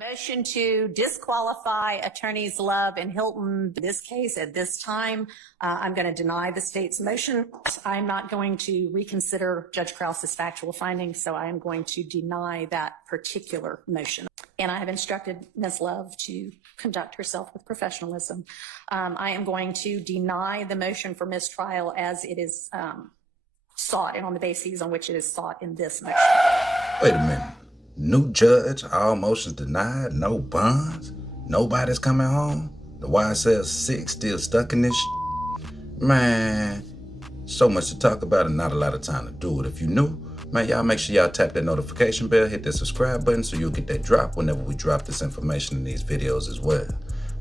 Motion to disqualify attorneys Love and Hilton. This case at this time, I'm going to deny the state's motion. I'm not going to reconsider Judge Krause's factual findings, so I am going to deny that particular motion. And I have instructed Ms. Love to conduct herself with professionalism. I am going to deny the motion for mistrial as it is sought and on the bases on which it is sought in this motion. Wait a minute. New judge, all motions denied, no bonds, nobody's coming home. The YSL6 still stuck in this Man, so much to talk about and not a lot of time to do it. If you new, man, y'all make sure y'all tap that notification bell, hit that subscribe button so you'll get that drop whenever we drop this information in these videos as well.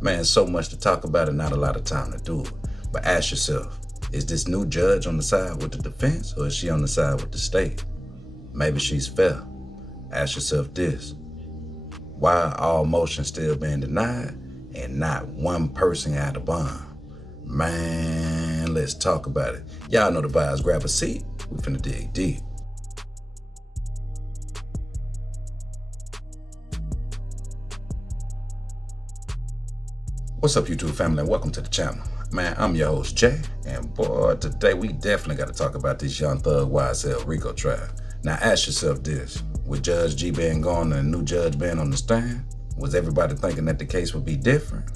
Man, so much to talk about and not a lot of time to do it. But ask yourself, is this new judge on the side with the defense or is she on the side with the state? Maybe she's fair. Ask yourself this, why are all motions still being denied and not one person out of bond? Man, let's talk about it. Y'all know the vibes, grab a seat, we finna dig deep. What's up, YouTube family, and welcome to the channel. Man, I'm your host, Jay, and boy, today we definitely gotta talk about this Young Thug YSL Rico trial. Now ask yourself this, with Judge G being gone and a new judge being on the stand, was everybody thinking that the case would be different?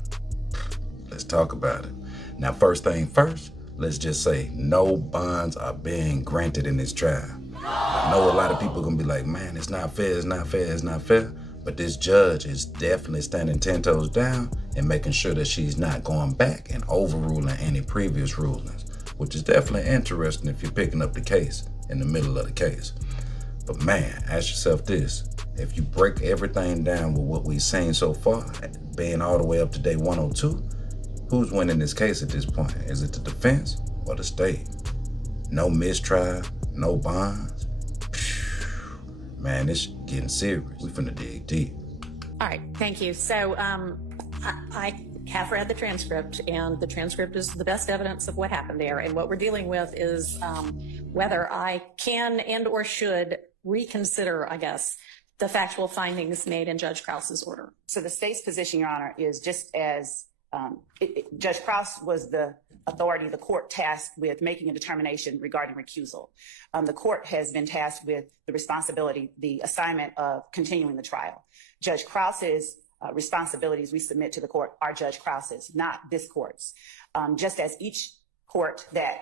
Let's talk about it. Now, first thing first, let's just say no bonds are being granted in this trial. I know a lot of people are gonna be like, man, it's not fair, it's not fair, it's not fair. But this judge is definitely standing 10 toes down and making sure that she's not going back and overruling any previous rulings, which is definitely interesting if you're picking up the case in the middle of the case. But man, ask yourself this, if you break everything down with what we've seen so far, being all the way up to day 102, who's winning this case at this point? Is it the defense or the state? No mistrial, no bonds. Man, it's getting serious. We finna dig deep. All right, thank you. So I have read the transcript, and the transcript is the best evidence of what happened there. And what we're dealing with is whether I can and or should reconsider, I guess, the factual findings made in Judge Krause's order. So the state's position, Your Honor, is just as Judge Krause was the authority, the court tasked with making a determination regarding recusal. The court has been tasked with the responsibility, the assignment of continuing the trial. Judge Krause's responsibilities we submit to the court are Judge Krause's, not this court's. Just as each court that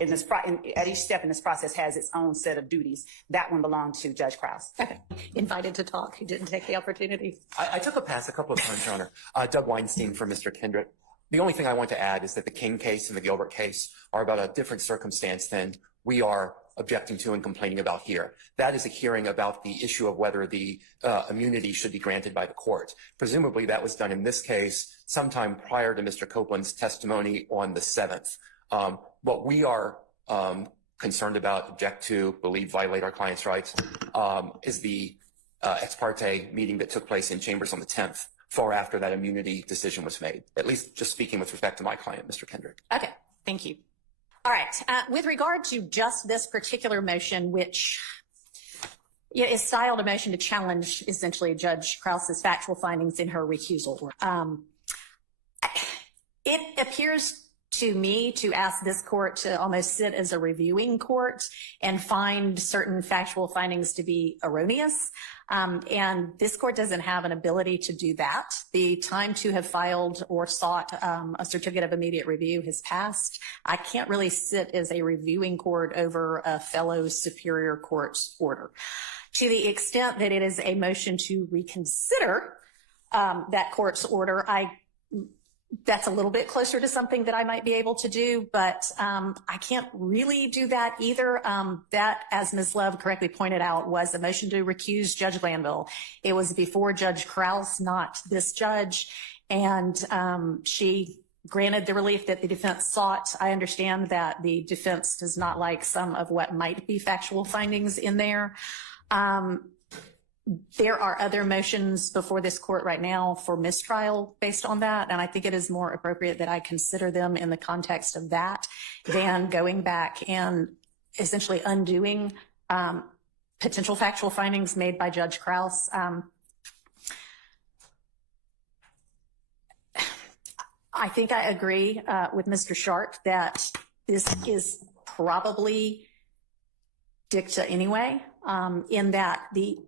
at each step in this process has its own set of duties, that one belonged to Judge Krause. Okay. Invited to talk, who didn't take the opportunity. I took a pass a couple of times, Your Honor. Doug Weinstein for Mr. Kendrick. The only thing I want to add is that the King case and the Gilbert case are about a different circumstance than we are objecting to and complaining about here. That is a hearing about the issue of whether the immunity should be granted by the court. Presumably that was done in this case sometime prior to Mr. Copeland's testimony on the 7th. What we are concerned about, object to, believe violate our client's rights, is the ex parte meeting that took place in chambers on the 10th, far after that immunity decision was made, at least just speaking with respect to my client, Mr. Kendrick. Okay, thank you. All right, with regard to just this particular motion, which is styled a motion to challenge essentially Judge Krause's factual findings in her recusal order. It appears to me to ask this court to almost sit as a reviewing court and find certain factual findings to be erroneous. And this court doesn't have an ability to do that. The time to have filed or sought a certificate of immediate review has passed. I can't really sit as a reviewing court over a fellow superior court's order. To the extent that it is a motion to reconsider that court's order, that's a little bit closer to something that I might be able to do, but I can't really do that either. That, as Ms. Love correctly pointed out, was a motion to recuse Judge Glanville. It was before Judge Krause, not this judge, and she granted the relief that the defense sought. I understand that the defense does not like some of what might be factual findings in there. There are other motions before this court right now for mistrial based on that, and I think it is more appropriate that I consider them in the context of that than going back and essentially undoing potential factual findings made by Judge Krause. I think I agree with Mr. Sharp that this is probably dicta anyway, in that the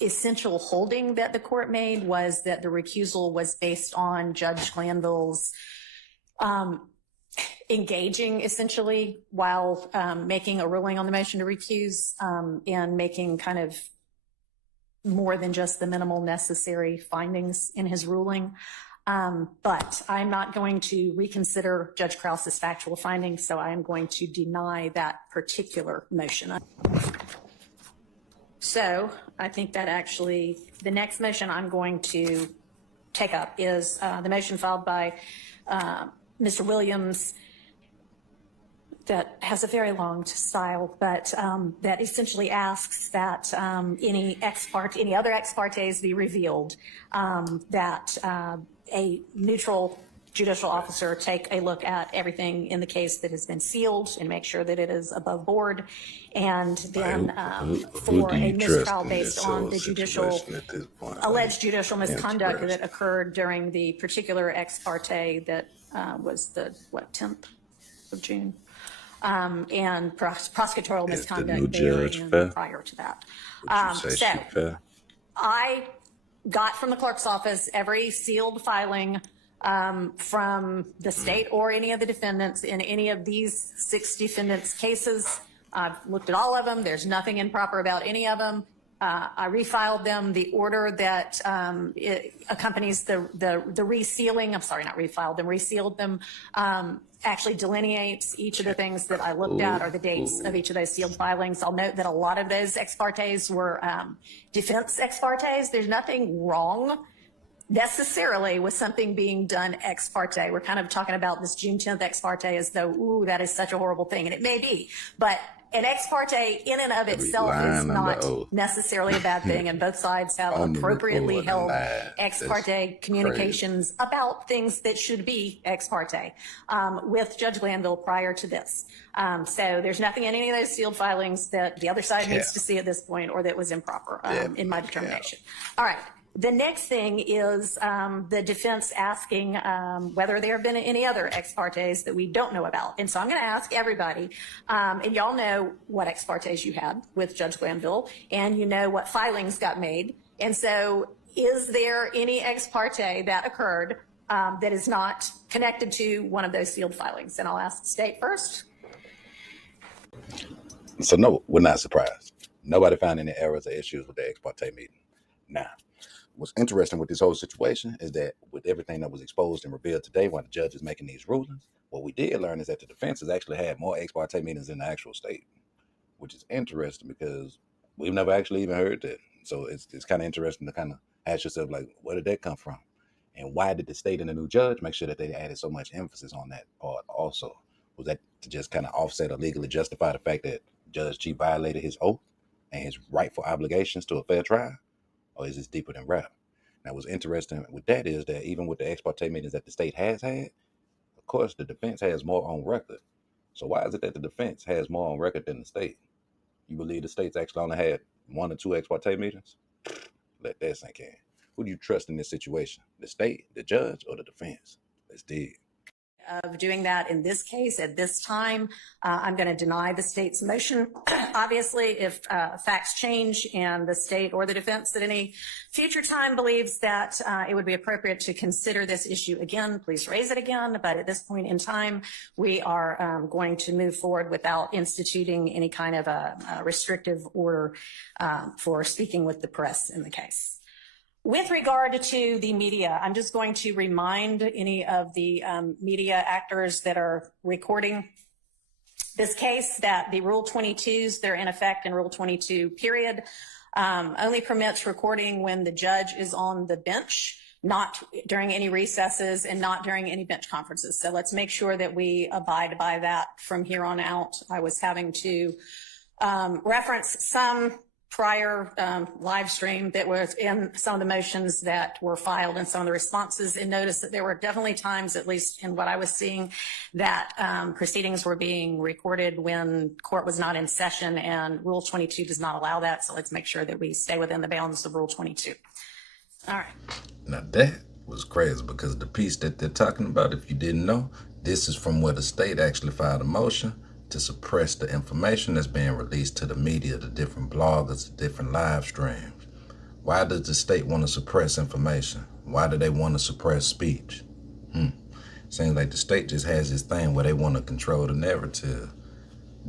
essential holding that the court made was that the recusal was based on Judge Glanville's engaging essentially while making a ruling on the motion to recuse, and making kind of more than just the minimal necessary findings in his ruling. But I'm not going to reconsider Judge Krause's factual findings, so I am going to deny that particular motion. So I think that actually the next motion I'm going to take up is the motion filed by Mr. Williams that has a very long style, but that essentially asks that any other ex partes be revealed, that a neutral judicial officer take a look at everything in the case that has been sealed and make sure that it is above board, and then for a mistrial based on the alleged judicial misconduct that occurred during the particular ex parte that was the 10th of June, and prosecutorial misconduct there and prior to that. So I got from the clerk's office every sealed filing from the state or any of the defendants in any of these 6 defendants' cases. I've looked at all of them. There's nothing improper about any of them. I refiled them. The order that it accompanies the resealing, I'm sorry, not refiled them, resealed them, actually delineates each of the things that I looked at or the dates of each of those sealed filings. I'll note that a lot of those ex partes were defense ex partes. There's nothing wrong necessarily with something being done ex parte. We're kind of talking about this June 10th ex parte as though, ooh, that is such a horrible thing. And it may be, but an ex parte in and of itself is not necessarily a bad thing. And both sides have appropriately held ex parte communications about things that should be ex parte with Judge Glanville prior to this. So there's nothing in any of those sealed filings that the other side needs to see at this point or that was improper in my determination. All right. The next thing is the defense asking whether there have been any other ex partes that we don't know about. And so I'm going to ask everybody, and y'all know what ex partes you had with Judge Glanville, and you know what filings got made. And so is there any ex parte that occurred that is not connected to one of those sealed filings? And I'll ask the state first. So no, we're not surprised. Nobody found any errors or issues with the ex parte meeting. Now, what's interesting with this whole situation is that with everything that was exposed and revealed today while the judge is making these rulings, what we did learn is that the defense has actually had more ex parte meetings than the actual state, which is interesting because we've never actually even heard that. So it's kind of interesting to kind of ask yourself, like, where did that come from? And why did the state and the new judge make sure that they added so much emphasis on that part also? Was that to just kind of offset or legally justify the fact that Judge G violated his oath and his rightful obligations to a fair trial? Or is this deeper than rap? Now, what's interesting with that is that even with the ex parte meetings that the state has had, of course, the defense has more on record. So why is it that the defense has more on record than the state? You believe the state's actually only had 1 or 2 ex parte meetings? Let that sink in. Who do you trust in this situation? The state, the judge, or the defense? Let's dig. Of doing that in this case at this time, I'm going to deny the state's motion. Obviously, if facts change and the state or the defense at any future time believes that it would be appropriate to consider this issue again, please raise it again. But at this point in time, we are going to move forward without instituting any kind of a restrictive order for speaking with the press in the case. With regard to the media, I'm just going to remind any of the media actors that are recording this case that the Rule 22s, they're in effect in Rule 22 period, only permits recording when the judge is on the bench, not during any recesses and not during any bench conferences. So let's make sure that we abide by that from here on out. I was having to reference some prior live stream that was in some of the motions that were filed and some of the responses, and noticed that there were definitely times, at least in what I was seeing, that proceedings were being recorded when court was not in session, and Rule 22 does not allow that. So let's make sure that we stay within the bounds of Rule 22. All right. Now that was crazy, because the piece that they're talking about, if you didn't know, this is from where the state actually filed a motion to suppress the information that's being released to the media, the different bloggers, the different live streams. Why does the state want to suppress information? Why do they want to suppress speech? Seems like the state just has this thing where they want to control the narrative.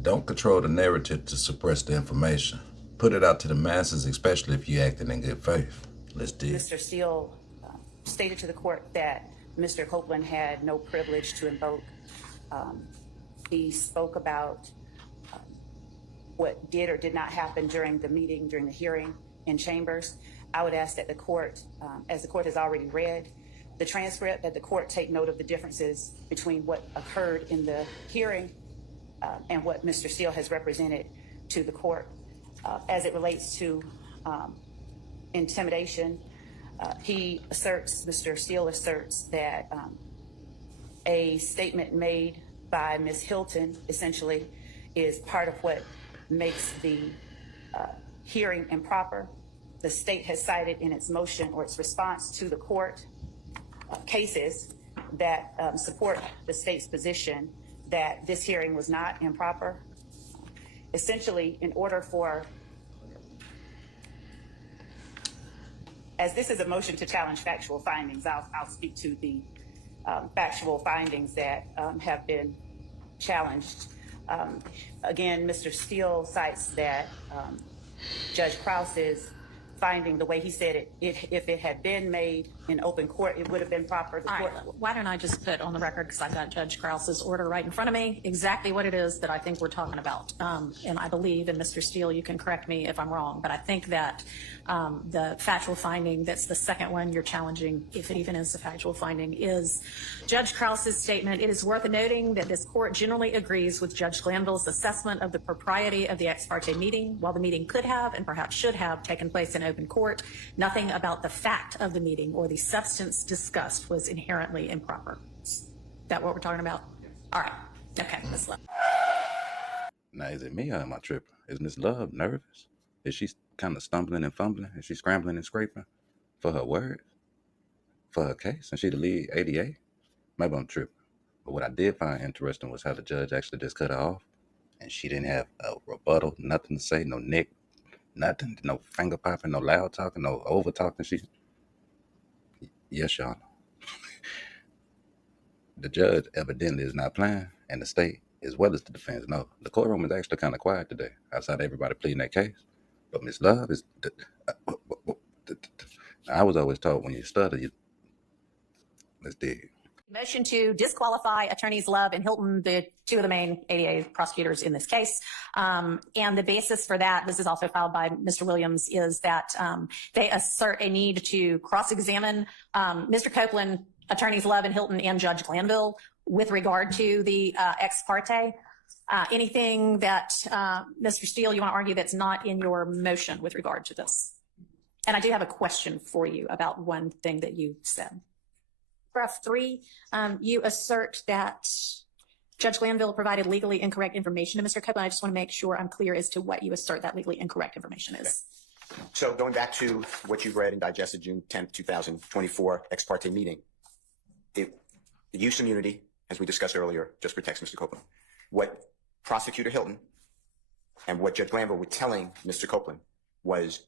Don't control the narrative to suppress the information. Put it out to the masses, especially if you're acting in good faith. Let's do it. Mr. Steele stated to the court that Mr. Copeland had no privilege to invoke. He spoke about what did or did not happen during the meeting, during the hearing in chambers. I would ask that the court, as the court has already read the transcript, that the court take note of the differences between what occurred in the hearing and what Mr. Steele has represented to the court. As it relates to intimidation, Mr. Steele asserts that a statement made by Ms. Hilton essentially is part of what makes the hearing improper. The state has cited in its motion or its response to the court cases that support the state's position that this hearing was not improper. Essentially, in order for, as this is a motion to challenge factual findings, I'll speak to the factual findings that have been challenged. Again, Mr. Steele cites that Judge Krause's finding, the way he said it, if it had been made in open court, it would have been proper. All right, why don't I just put on the record, because I've got Judge Krause's order right in front of me, exactly what it is that I think we're talking about. And I believe, and Mr. Steele, you can correct me if I'm wrong, but I think that the factual finding, that's the second one you're challenging, if it even is a factual finding, is Judge Krause's statement. It is worth noting that this court generally agrees with Judge Glanville's assessment of the propriety of the ex parte meeting. While the meeting could have and perhaps should have taken place in open court, nothing about the fact of the meeting or the substance discussed was inherently improper. Is that what we're talking about? All right. Okay, Ms. Love. Now, is it me or am I tripping? Is Miss Love nervous? Is she kind of stumbling and fumbling? Is she scrambling and scraping for her words? For her case? And she the lead ADA? Maybe I'm tripping. But what I did find interesting was how the judge actually just cut her off. And she didn't have a rebuttal, nothing to say, no nick, nothing, no finger popping, no loud talking, no over talking. Yes, y'all. The judge evidently is not playing, and the state, as well as the defense, no. The courtroom is actually kind of quiet today, outside of everybody pleading their case. But Miss Love is. I was always told when you stutter, let's dig. Motion to disqualify attorneys Love and Hilton, the two of the main ADA prosecutors in this case. And the basis for that, this is also filed by Mr. Williams, is that they assert a need to cross-examine Mr. Copeland, attorneys Love and Hilton, and Judge Glanville with regard to the ex parte. Anything that, Mr. Steele, you want to argue that's not in your motion with regard to this? And I do have a question for you about one thing that you said. Paragraph 3, you assert that Judge Glanville provided legally incorrect information to Mr. Copeland. I just want to make sure I'm clear as to what you assert that legally incorrect information is. Okay. So going back to what you've read and digested, June 10th, 2024 ex parte meeting, the use immunity, as we discussed earlier, just protects Mr. Copeland. What Prosecutor Hilton and what Judge Glanville were telling Mr. Copeland was,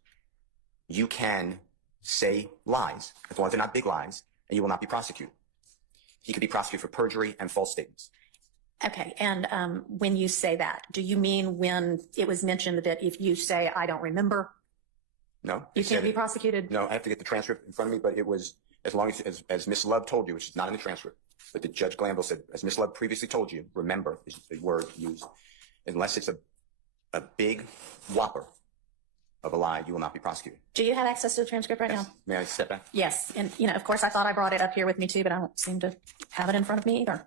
you can say lies, as long as they're not big lies, and you will not be prosecuted. He could be prosecuted for perjury and false statements. Okay, and when you say that, do you mean when it was mentioned that if you say, I don't remember, No. you can't be prosecuted? No, I have to get the transcript in front of me, but it was as long as Ms. Love told you, which is not in the transcript, but the Judge Glanville said, as Ms. Love previously told you, remember is the word used, unless it's a big whopper of a lie, you will not be prosecuted. Do you have access to the transcript right Yes. now? May I step back? Yes, and of course I thought I brought it up here with me too, but I don't seem to have it in front of me either.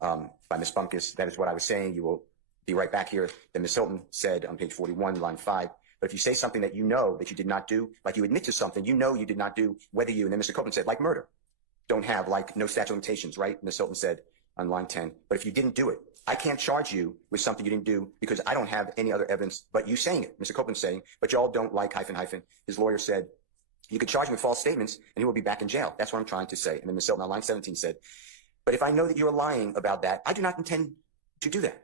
By Ms. Bumpkus, that is what I was saying. You will be right back here. Then Ms. Hilton said on page 41, line 5, But if you say something that you know that you did not do, like you admit to something you know you did not do, whether you, and then Mr. Copeland said, like murder, don't have like no statute of limitations, right? Ms. Hilton said on line 10, but if you didn't do it, I can't charge you with something you didn't do because I don't have any other evidence but you saying it. Mr. Copeland saying, but y'all don't like ... His lawyer said, you could charge him with false statements and he will be back in jail. That's what I'm trying to say. And then Ms. Hilton on line 17 said, but if I know that you're lying about that, I do not intend to do that.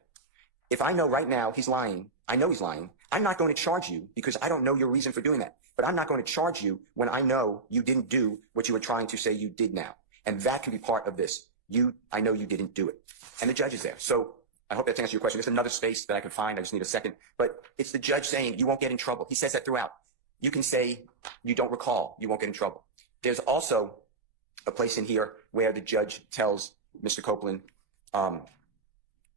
If I know right now he's lying, I know he's lying, I'm not going to charge you because I don't know your reason for doing that. But I'm not going to charge you when I know you didn't do what you were trying to say you did now. And that can be part of this. I know you didn't do it. And the judge is there. So I hope that answers your question. There's another space that I could find. I just need a second. But it's the judge saying you won't get in trouble. He says that throughout. You can say you don't recall. You won't get in trouble. There's also a place in here where the judge tells Mr. Copeland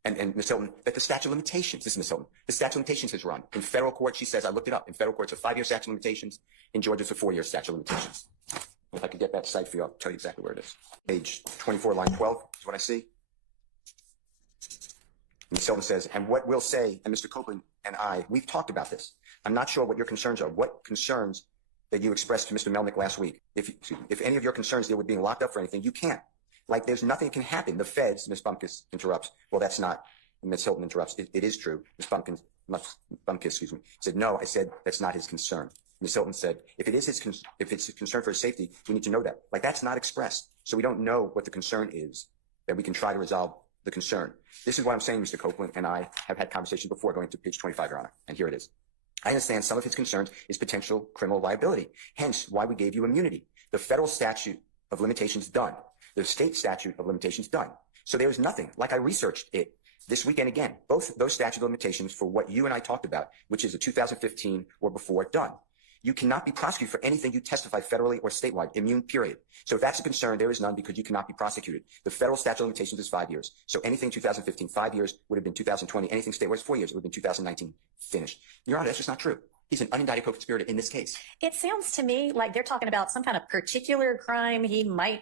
and Ms. Hilton that the statute of limitations, this is Ms. Hilton, the statute of limitations has run. In federal court, she says, I looked it up. In federal court, it's a 5-year statute of limitations. In Georgia, it's a 4-year statute of limitations. If I could get that site for you, I'll tell you exactly where it is. Page 24, line 12 is what I see. Ms. Hilton says, and what we'll say, and Mr. Copeland and I, we've talked about this. I'm not sure what your concerns are. What concerns that you expressed to Mr. Melnick last week? If any of your concerns deal with being locked up for anything, you can't. Like there's nothing that can happen. The feds, Ms. Bumkus interrupts. Well, that's not, Ms. Hilton interrupts. It is true. Ms. Bumkus, excuse me, said, no, I said that's not his concern. Ms. Hilton said, if it's a concern for his safety, we need to know that. Like that's not expressed. So we don't know what the concern is that we can try to resolve the concern. This is what I'm saying, Mr. Copeland and I have had conversations before going to page 25, Your Honor. And here it is. I understand some of his concerns is potential criminal liability, hence why we gave you immunity. The federal statute of limitations done. The state statute of limitations done. So there was nothing. Like I researched it this weekend again. Both those statute of limitations for what you and I talked about, which is a 2015 or before done. You cannot be prosecuted for anything you testify federally or statewide. Immune, period. So if that's a concern, there is none because you cannot be prosecuted. The federal statute of limitations is 5 years. So anything 2015, 5 years would have been 2020. Anything statewide is 4 years. It would have been 2019. Finished. Your Honor, that's just not true. He's an unindicted co-conspirator in this case. It sounds to me like they're talking about some kind of particular crime he might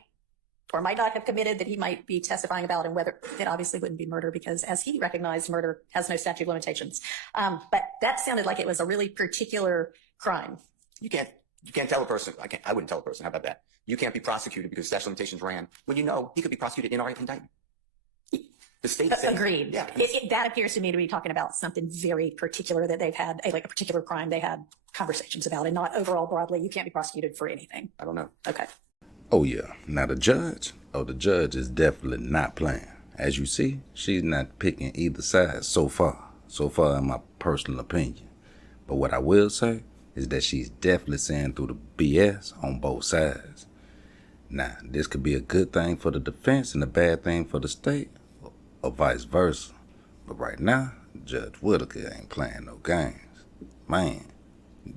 or might not have committed that he might be testifying about, and whether it obviously wouldn't be murder because, as he recognized, murder has no statute of limitations. But that sounded like it was a really particular crime. You can't tell a person. I wouldn't tell a person. How about that? You can't be prosecuted because statute of limitations ran when you know he could be prosecuted in our indictment. The state said, agreed. Yeah. That appears to me to be talking about something very particular that they've had, like a particular crime they had conversations about, and not overall broadly. You can't be prosecuted for anything. I don't know. Okay. Oh yeah, now the judge is definitely not playing. As you see, she's not picking either side so far in my personal opinion. But what I will say is that she's definitely saying through the BS on both sides. Now, this could be a good thing for the defense and a bad thing for the state, or vice versa. But right now, Judge Whitaker ain't playing no games. Man,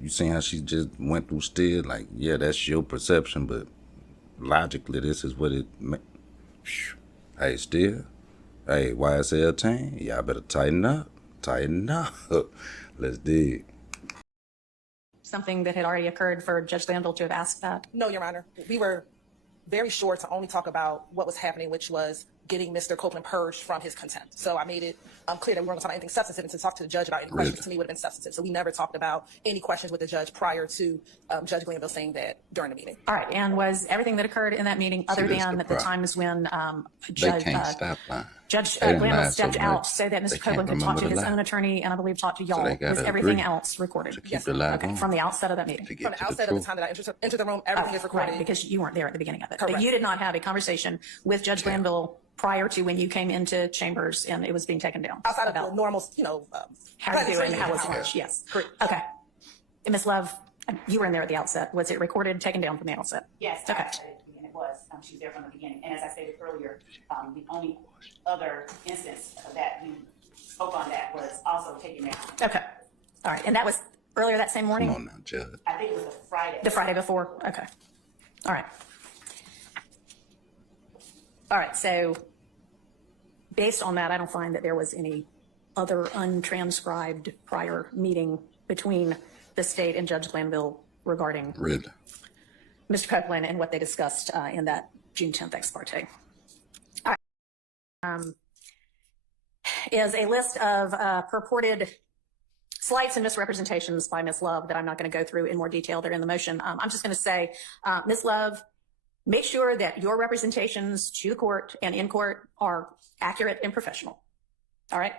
you seen how she just went through still? Like, yeah, that's your perception, but logically, this is what it meant. Hey, still. Hey, YSL team, y'all better tighten up. Let's dig. Something that had already occurred for Judge Landell to have asked that? No, Your Honor. We were very sure to only talk about what was happening, which was getting Mr. Copeland purged from his contempt. So I made it clear that we weren't going to talk about anything substantive, and to talk to the judge about any questions to me would have been substantive. So we never talked about any questions with the judge prior to Judge Glanville saying that during the meeting. All right. And was everything that occurred in that meeting, other than the times when Judge Glanville stepped out so that Mr. Copeland could talk to his own attorney and I believe talk to y'all, was everything else recorded? Yes. Okay. From the outset of that meeting? From the outset of the time that I entered the room, everything is recorded. Right, because you weren't there at the beginning of it. Correct. But you did not have a conversation with Judge Glanville prior to when you came into chambers and it was being taken down? Outside of the normal, how you doing, how was it? Yes. Correct. Okay. And Ms. Love, you were in there at the outset. Was it recorded, taken down from the outset? Yes, Okay. and it was. She was there from the beginning. And as I stated earlier, the only other instance that you spoke on that was also taken down. Okay. All right. And that was earlier that same morning? Come on now, Judge. I think it was the Friday. The Friday before? Okay. All right. All right. So based on that, I don't find that there was any other untranscribed prior meeting between the state and Judge Glanville regarding Mr. Copeland and what they discussed in that June 10th ex parte. All right. Is a list of purported slights and misrepresentations by Ms. Love that I'm not going to go through in more detail. They're in the motion. I'm just going to say, Ms. Love, make sure that your representations to the court and in court are accurate and professional. All right?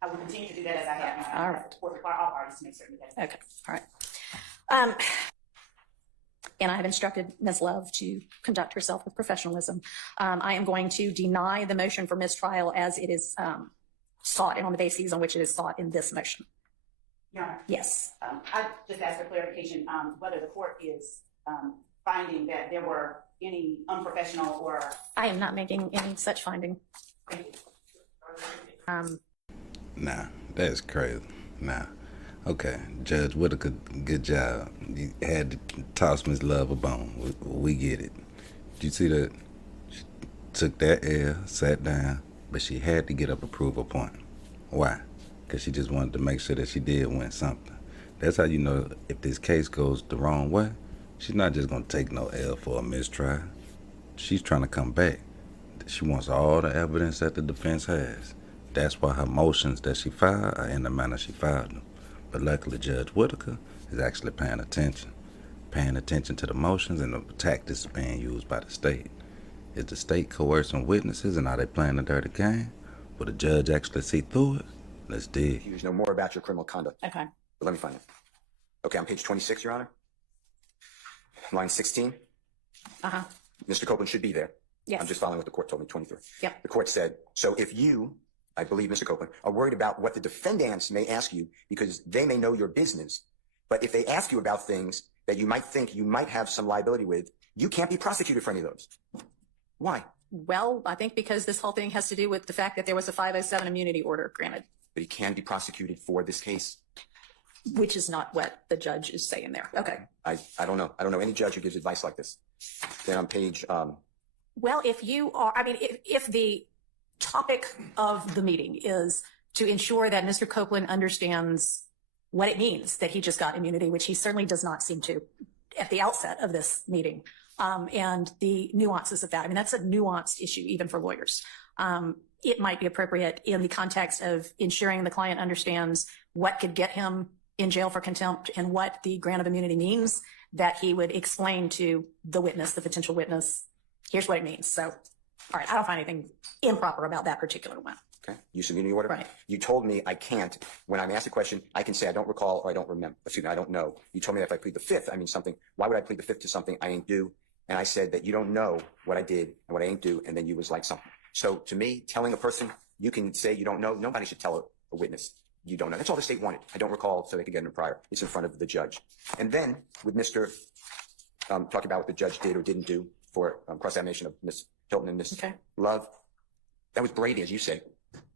I will continue to do that as I have. All right. Or require all parties to make certain that. Okay. All right. And I have instructed Ms. Love to conduct herself with professionalism. I am going to deny the motion for mistrial as it is sought and on the bases on which it is sought in this motion. Your Honor, Yes. I just asked for clarification whether the court is finding that there were any unprofessional or. I am not making any such finding. Nah, that's crazy. Nah. Okay, Judge Whitaker, good job. You had to toss Miss Love a bone. We get it. Did you see that? She took that L, sat down, but she had to get up and prove a point. Why? Because she just wanted to make sure that she did win something. That's how you know if this case goes the wrong way, she's not just going to take no L for a mistrial. She's trying to come back. She wants all the evidence that the defense has. That's why her motions that she filed are in the manner she filed them. But luckily, Judge Whitaker is actually paying attention to the motions and the tactics being used by the state. Is the state coercing witnesses and are they playing a dirty game? Will the judge actually see through it? Let's dig. You know more about your criminal conduct. Okay. But let me find it. Okay, on page 26, Your Honor. Line 16. Uh-huh. Mr. Copeland should be there. Yes. I'm just following what the court told me, 23. Yep. The court said, so if you, I believe, Mr. Copeland, are worried about what the defendants may ask you because they may know your business, but if they ask you about things that you might think you might have some liability with, you can't be prosecuted for any of those. Why? Well, I think because this whole thing has to do with the fact that there was a 507 immunity order granted, But he can be prosecuted for this case. which is not what the judge is saying there. Okay. I don't know. I don't know any judge who gives advice like this. Then on page, Well, if you are, I mean, if the topic of the meeting is to ensure that Mr. Copeland understands what it means that he just got immunity, which he certainly does not seem to at the outset of this meeting, and the nuances of that. I mean, that's a nuanced issue even for lawyers. It might be appropriate in the context of ensuring the client understands what could get him in jail for contempt and what the grant of immunity means, that he would explain to the witness, the potential witness, here's what it means. So, all right, I don't find anything improper about that particular one. okay, use of immunity order. Right. You told me I can't. When I'm asked a question, I can say I don't recall or I don't remember. Excuse me, I don't know. You told me that if I plead the fifth, I mean something. Why would I plead the fifth to something I ain't do? And I said that you don't know what I did and what I ain't do, and then you was like something. So to me, telling a person you can say you don't know, nobody should tell a witness you don't know. That's all the state wanted. I don't recall, so they could get in a prior. It's in front of the judge. And then with Mr. Talking about what the judge did or didn't do for cross-examination of Ms. Hilton and Ms. Okay. Love, that was Brady, as you say,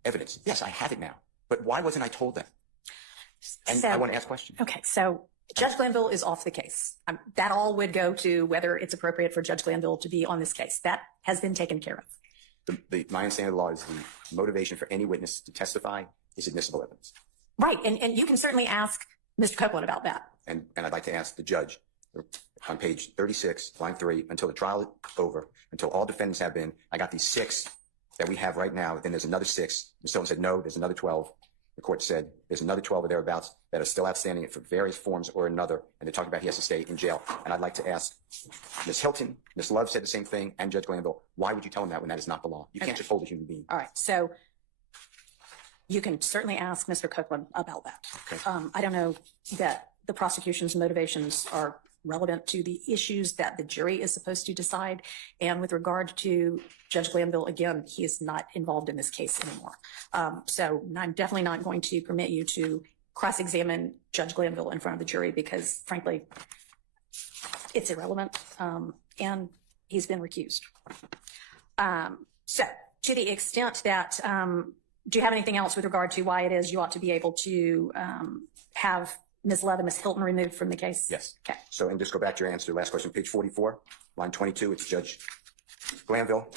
evidence. Yes, I have it now. But why wasn't I told that? And So- I want to ask questions. Okay, so Judge Glanville is off the case. That all would go to whether it's appropriate for Judge Glanville to be on this case. That has been taken care of. My understanding of the law is the motivation for any witness to testify is admissible evidence. Right, and you can certainly ask Mr. Copeland about that. And I'd like to ask the judge on page 36, line 3, until the trial is over, until all defendants have been, I got these 6 that we have right now. Then there's another 6. Ms. Hilton said, no, there's another 12. The court said there's another 12 or thereabouts that are still outstanding for various forms or another. And they're talking about he has to stay in jail. And I'd like to ask Ms. Hilton, Ms. Love said the same thing, and Judge Glanville, why would you tell him that when that is not the law? You can't just hold a human being. All right, so you can certainly ask Mr. Copeland about that. Okay. I don't know that the prosecution's motivations are relevant to the issues that the jury is supposed to decide. And with regard to Judge Glanville, again, he is not involved in this case anymore. So I'm definitely not going to permit you to cross-examine Judge Glanville in front of the jury because, frankly, it's irrelevant, and he's been recused. So to the extent that, do you have anything else with regard to why it is you ought to be able to have Ms. Love and Ms. Hilton removed from the case? Yes. Okay. So, and just go back to your answer, last question, page 44, line 22, it's Judge Glanville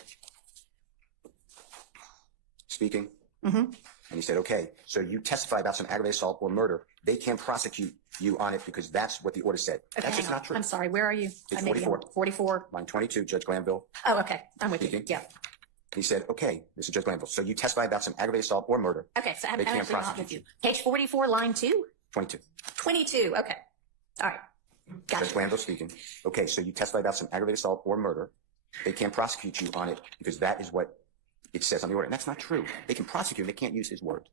speaking. Mm-hmm. And he said, okay, so you testify about some aggravated assault or murder. They can't prosecute you on it because that's what the order said. Okay, That's just hang on. not true. I'm sorry, where are you? Page I may be on 44. 44. Line 22, Judge Glanville. Oh, okay, I'm with you. Speaking. Yeah. He said, okay, this is Judge Glanville. So you testify about some aggravated assault or murder. Okay, so I'm They can't actually not with prosecute you. Page 44, line 2? 22. 22, okay. All right. Got Judge it. Glanville speaking. Okay, so you testify about some aggravated assault or murder. They can't prosecute you on it because that is what it says on the order. And that's not true. They can prosecute him. They can't use his word.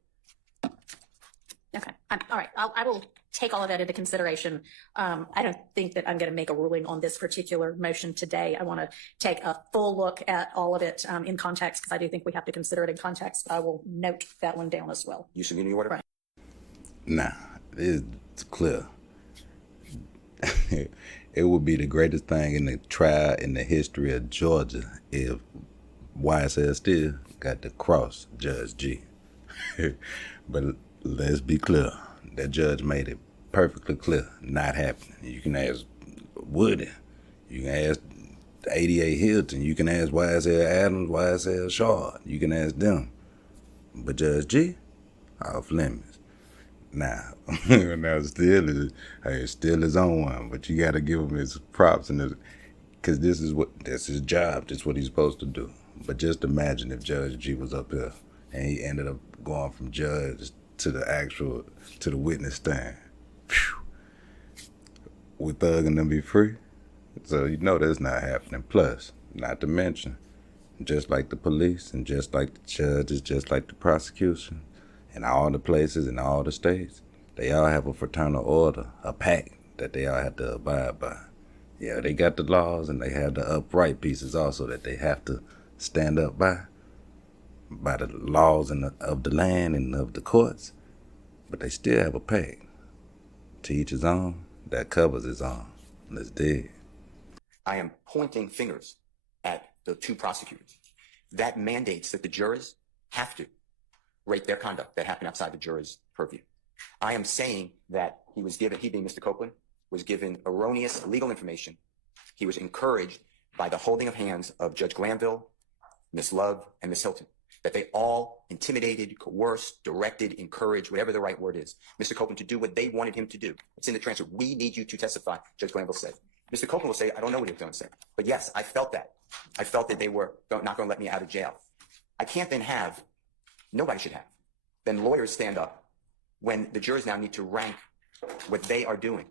Okay. All right. I will take all of that into consideration. I don't think that I'm going to make a ruling on this particular motion today. I want to take a full look at all of it in context because I do think we have to consider it in context. I will note that one down as well. Use of immunity order? Right. Nah, it's clear. It would be the greatest thing in the trial in the history of Georgia if YSL still got to cross Judge G. But let's be clear. That judge made it perfectly clear, not happening. You can ask Woody. You can ask 88 Hilton. You can ask YSL Adams, YSL Shaw. You can ask them. But Judge G, off limits. Now, still his own one, but you got to give him his props because that's his job. That's what he's supposed to do. But just imagine if Judge G was up here and he ended up going from judge to the witness stand. Phew. Would Thug and them be free? So you know that's not happening. Plus, not to mention, just like the police and just like the judges, just like the prosecution, in all the places, in all the states, they all have a fraternal order, a pact that they all have to abide by. Yeah, they got the laws and they have the upright pieces also that they have to stand up by the laws of the land and of the courts. But they still have a pact. To each his own, that covers his own. Let's dig. I am pointing fingers at the two prosecutors. That mandates that the jurors have to rate their conduct that happened outside the jurors' purview. I am saying that he being Mr. Copeland, was given erroneous legal information. He was encouraged by the holding of hands of Judge Glanville, Ms. Love, and Ms. Hilton, that they all intimidated, coerced, directed, encouraged, whatever the right word is, Mr. Copeland to do what they wanted him to do. It's in the transcript. We need you to testify, Judge Glanville said. Mr. Copeland will say, I don't know what he was going to say. But yes, I felt that. I felt that they were not going to let me out of jail. I can't then have, nobody should have, then lawyers stand up when the jurors now need to rank what they are doing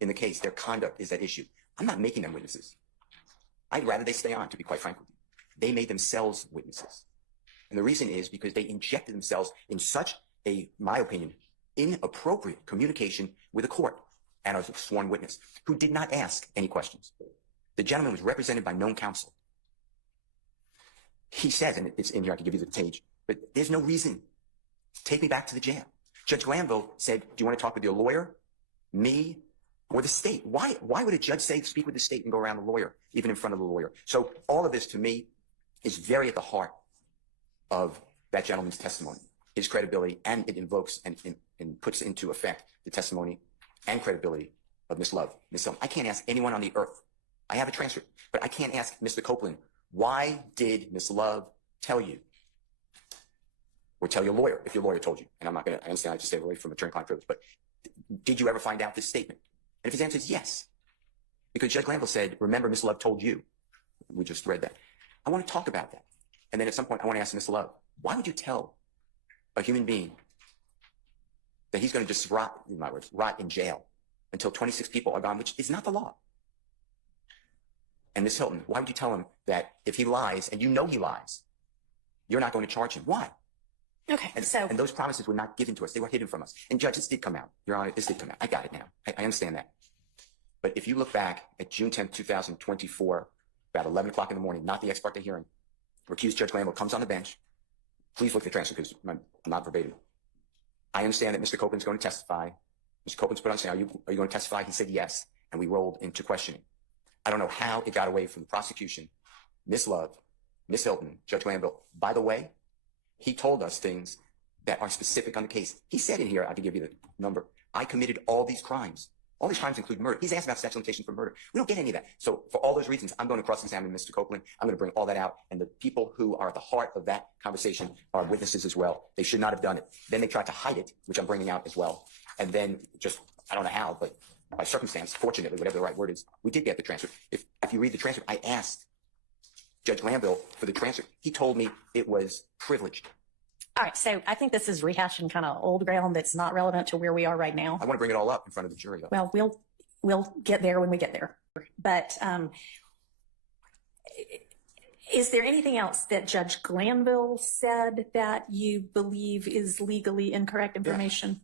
in the case. Their conduct is at issue. I'm not making them witnesses. I'd rather they stay on, to be quite frank with you. They made themselves witnesses. And the reason is because they injected themselves in such a, my opinion, inappropriate communication with a court and a sworn witness who did not ask any questions. The gentleman was represented by known counsel. He says, and it's in here, I can give you the page, but there's no reason. Take me back to the jail. Judge Glanville said, do you want to talk with your lawyer, me, or the state? Why would a judge say speak with the state and go around the lawyer, even in front of the lawyer? So all of this to me is very at the heart of that gentleman's testimony, his credibility, and it invokes and puts into effect the testimony and credibility of Ms. Love, Ms. Hilton. I can't ask anyone on the earth. I have a transcript, but I can't ask Mr. Copeland, why did Ms. Love tell you? Or tell your lawyer, if your lawyer told you. And I'm not going to, I understand I just stay away from attorney-client privilege, but did you ever find out this statement? And if his answer is yes, because Judge Glanville said, remember, Ms. Love told you. We just read that. I want to talk about that. And then at some point, I want to ask Ms. Love, why would you tell a human being that he's going to just rot, in my words, rot in jail until 26 people are gone, which is not the law? And Ms. Hilton, why would you tell him that if he lies, and you know he lies, you're not going to charge him? Why? Okay, And those promises were not given to us. They were hidden from us. And Judge, this did come out. Your Honor, this did come out. I got it now. I understand that. But if you look back at June 10th, 2024, about 11 o'clock in the morning, not the ex parte hearing, recused Judge Glanville comes on the bench. Please look at the transcript because I'm not verbatim. I understand that Mr. Copeland's going to testify. Mr. Copeland's put on saying, are you going to testify? He said yes. And we rolled into questioning. I don't know how it got away from the prosecution, Ms. Love, Ms. Hilton, Judge Glanville. By the way, he told us things that are specific on the case. He said in here, I can give you the number, I committed all these crimes. All these crimes include murder. He's asked about statute of limitations for murder. We don't get any of that. So for all those reasons, I'm going to cross-examine Mr. Copeland. I'm going to bring all that out. And the people who are at the heart of that conversation are witnesses as well. They should not have done it. Then they tried to hide it, which I'm bringing out as well. And then just, I don't know how, but by circumstance, fortunately, whatever the right word is, we did get the transcript. If you read the transcript, I asked Judge Glanville for the transcript. He told me it was privileged. All right, so I think this is rehashing kind of old ground that's not relevant to where we are right now. I want to bring it all up in front of the jury, though. Well, we'll get there when we get there. But is there anything else that Judge Glanville said that you believe is legally incorrect information?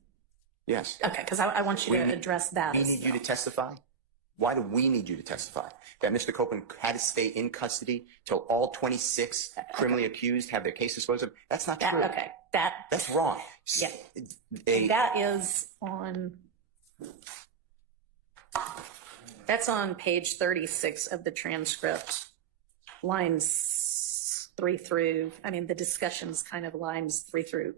Yes. Okay, because I want you to address that. We as need you well. to testify. Why do we need you to testify? That Mr. Copeland had to stay in custody till all 26 criminally accused have their case disposed of? That's not true. Okay, That's wrong. Yeah. A- that is that's on page 36 of the transcript, lines 3 through, the discussion's kind of lines 3 through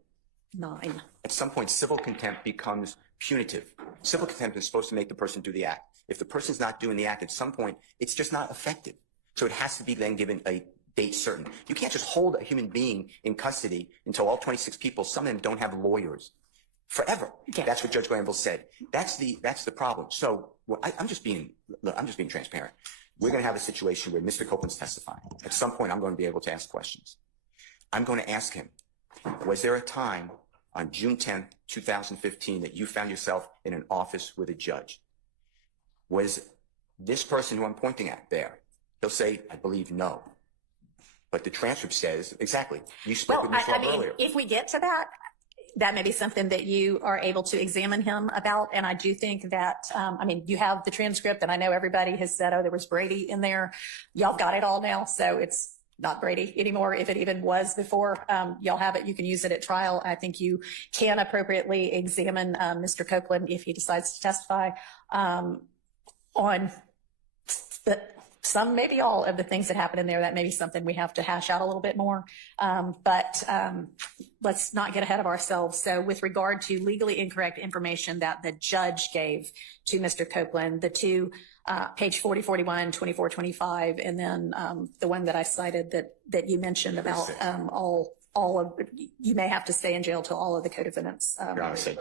9. At some point, civil contempt becomes punitive. Civil contempt is supposed to make the person do the act. If the person's not doing the act at some point, it's just not effective. So it has to be then given a date certain. You can't just hold a human being in custody until all 26 people, some of them don't have lawyers, forever. Yeah. That's what Judge Glanville said. That's the problem. So I'm just being transparent. We're going to have a situation where Mr. Copeland's testifying. At some point, I'm going to be able to ask questions. I'm going to ask him, was there a time on June 10th, 2015 that you found yourself in an office with a judge? Was this person who I'm pointing at there? He'll say, I believe no. But the transcript says, exactly, you spoke with Ms. Love earlier. If we get to that, that may be something that you are able to examine him about. And I do think that, you have the transcript, and I know everybody has said, oh, there was Brady in there. Y'all got it all now, so it's not Brady anymore. If it even was before, y'all have it. You can use it at trial. I think you can appropriately examine Mr. Copeland if he decides to testify on some, maybe all of the things that happen in there. That may be something we have to hash out a little bit more. But let's not get ahead of ourselves. So with regard to legally incorrect information that the judge gave to Mr. Copeland, the two, page 40, 41, 24, 25, and then the one that I cited that you mentioned about all of, you may have to stay in jail till all of the co-defendants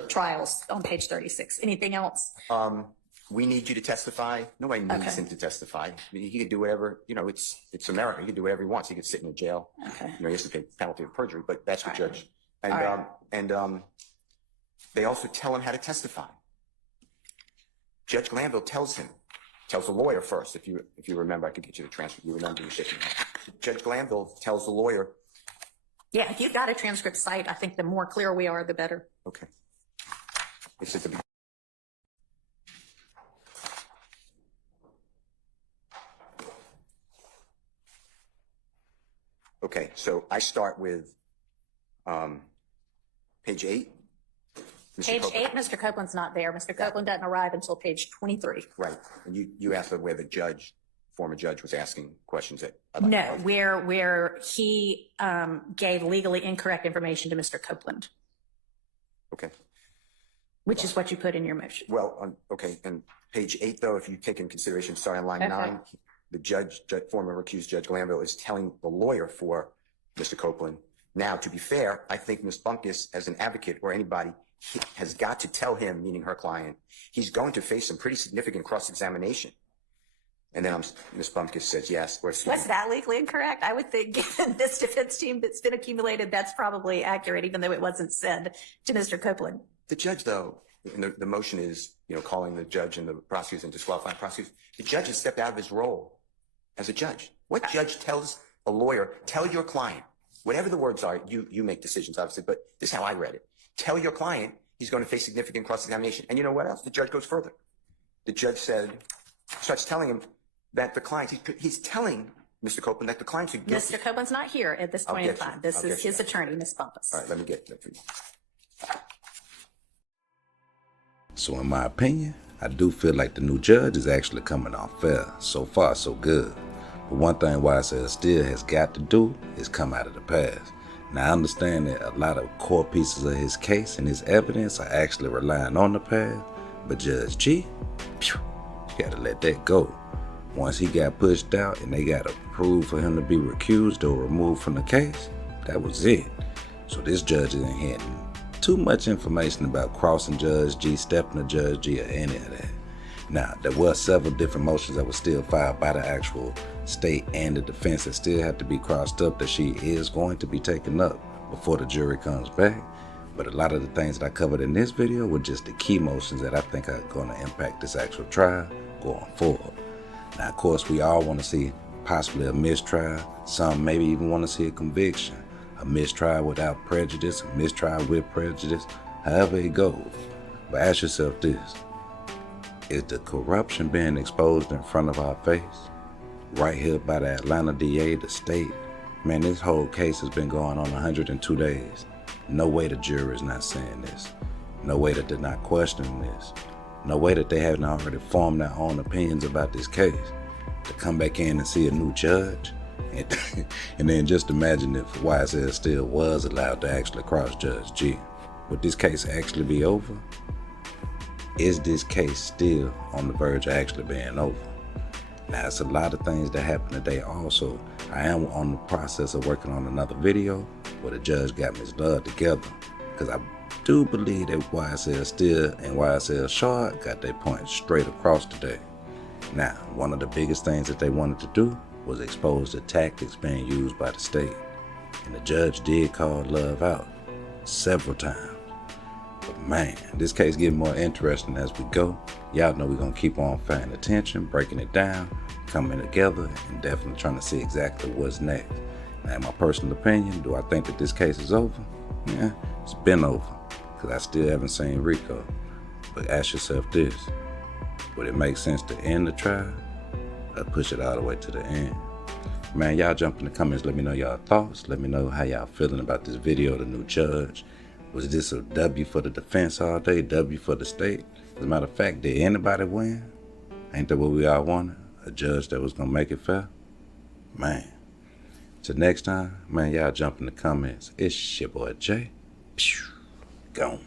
trials on page 36. Anything else? We need you to testify. Nobody needs him to testify. He could do whatever, it's America. He could do whatever he wants. He could sit in a jail. Okay. He has to pay penalty of perjury, but that's what judge. And they also tell him how to testify. Judge Glanville tells the lawyer first. If you remember, I could get you the transcript. You remember you shaking. Judge Glanville tells the lawyer. Yeah, if you've got a transcript cite, I think the more clear we are, the better. Okay. It's at the Okay, so I start with page 8. Page 8, Mr. Copeland's not there. Mr. Copeland doesn't arrive until page 23. Right, and you asked where the former judge was asking questions that. No, where he gave legally incorrect information to Mr. Copeland. Okay. Which is what you put in your motion. Well, okay, and page 8, though, if you take in consideration, starting on line 9, the former accused Judge Glanville is telling the lawyer for Mr. Copeland. Now, to be fair, I think Ms. Bumpkus, as an advocate or anybody, has got to tell him, meaning her client, he's going to face some pretty significant cross-examination. And then Ms. Bumpkus says yes. Was that legally incorrect? I would think, given this defense team that's been accumulated, that's probably accurate, even though it wasn't said to Mr. Copeland. The judge, though, and the motion is, calling the judge and the prosecutors and disqualifying prosecutors. The judge has stepped out of his role as a judge. What judge tells a lawyer, tell your client, whatever the words are, you make decisions, obviously, but this is how I read it. Tell your client he's going to face significant cross-examination. And you know what else? The judge goes further. The judge starts telling him that the client, he's telling Mr. Copeland that the client's guilty. Mr. Copeland's not here at this point in time. This is his attorney, Ms. Bumpkus. All right, let me get that for you. So in my opinion, I do feel like the new judge is actually coming off fair. So far, so good. But one thing YSL still has got to do is come out of the past. Now I understand that a lot of core pieces of his case and his evidence are actually relying on the past, but Judge G, you gotta let that go. Once he got pushed out and they got approved for him to be recused or removed from the case, that was it. So this judge isn't handing too much information about crossing Judge G, stepping to Judge G, or any of that. Now, there were several different motions that were still filed by the actual state and the defense that still have to be crossed up that she is going to be taken up. before the jury comes back. But a lot of the things that I covered in this video were just the key motions that I think are going to impact this actual trial going forward. Now, of course, we all want to see possibly a mistrial. Some maybe even want to see a conviction, a mistrial without prejudice, a mistrial with prejudice, however it goes. But ask yourself this: is the corruption being exposed in front of our face? Right here by the Atlanta DA, the state. Man, this whole case has been going on 102 days. No way the jury is not saying this. No way that they're not questioning this. No way that they haven't already formed their own opinions about this case. To come back in and see a new judge, and then just imagine if YSL still was allowed to actually cross Judge G. Would this case actually be over? Is this case still on the verge of actually being over? Now, it's a lot of things that happened today also. I am on the process of working on another video where the judge got Ms. Love together, because I do believe that YSL Still and YSL Short got their point straight across today. Now, one of the biggest things that they wanted to do was expose the tactics being used by the state. And the judge did call Love out several times. But man, this case getting more interesting as we go. Y'all know we're going to keep on paying attention, breaking it down, coming together, and definitely trying to see exactly what's next. Now, in my personal opinion, do I think that this case is over? Yeah, it's been over, because I still haven't seen Rico. But ask yourself this: would it make sense to end the trial or push it all the way to the end? Man, y'all jump in the comments, let me know y'all thoughts. Let me know how y'all feeling about this video, the new judge. Was this a W for the defense all day, W for the state? As a matter of fact, did anybody win? Ain't that what we all wanted? A judge that was gonna make it fair? Man. Till next time, man, y'all jump in the comments. It's your boy Jay. Gone.